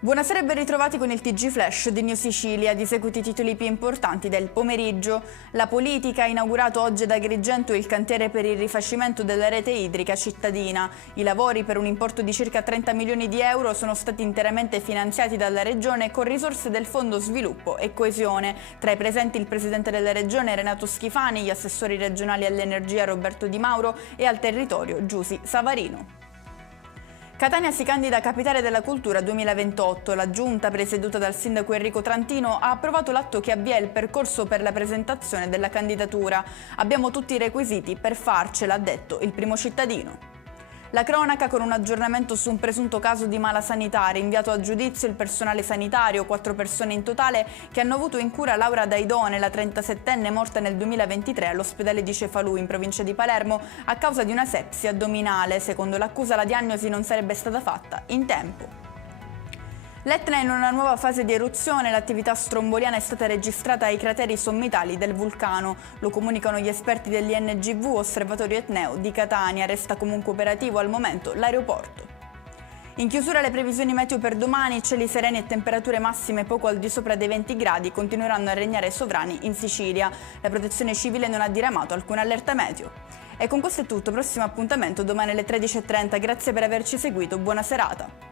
Buonasera e ben ritrovati con il TG Flash di New Sicilia. Di seguito i titoli più importanti del pomeriggio. La politica ha inaugurato oggi ad Agrigento il cantiere per il rifacimento della rete idrica cittadina. I lavori per un importo di circa 30 milioni di euro sono stati interamente finanziati dalla Regione con risorse del Fondo Sviluppo e Coesione. Tra i presenti il Presidente della Regione Renato Schifani, gli assessori regionali all'energia Roberto Di Mauro e al territorio Giusy Savarino. Catania si candida a Capitale della Cultura 2028. La giunta, presieduta dal sindaco Enrico Trantino, ha approvato l'atto che avvia il percorso per la presentazione della candidatura. Abbiamo tutti i requisiti per farcela, ha detto il primo cittadino. La cronaca con un aggiornamento su un presunto caso di mala sanità. Rinviato a giudizio il personale sanitario, 4 persone in totale, che hanno avuto in cura Laura Daidone, la 37enne morta nel 2023 all'ospedale di Cefalù in provincia di Palermo a causa di una sepsi addominale. Secondo l'accusa la diagnosi non sarebbe stata fatta in tempo. L'Etna è in una nuova fase di eruzione, l'attività stromboliana è stata registrata ai crateri sommitali del vulcano. Lo comunicano gli esperti dell'INGV, Osservatorio Etneo di Catania. Resta comunque operativo al momento l'aeroporto. In chiusura le previsioni meteo per domani, cieli sereni e temperature massime poco al di sopra dei 20 gradi continueranno a regnare sovrani in Sicilia. La protezione civile non ha diramato alcuna allerta meteo. E con questo è tutto, prossimo appuntamento domani alle 13:30. Grazie per averci seguito, buona serata.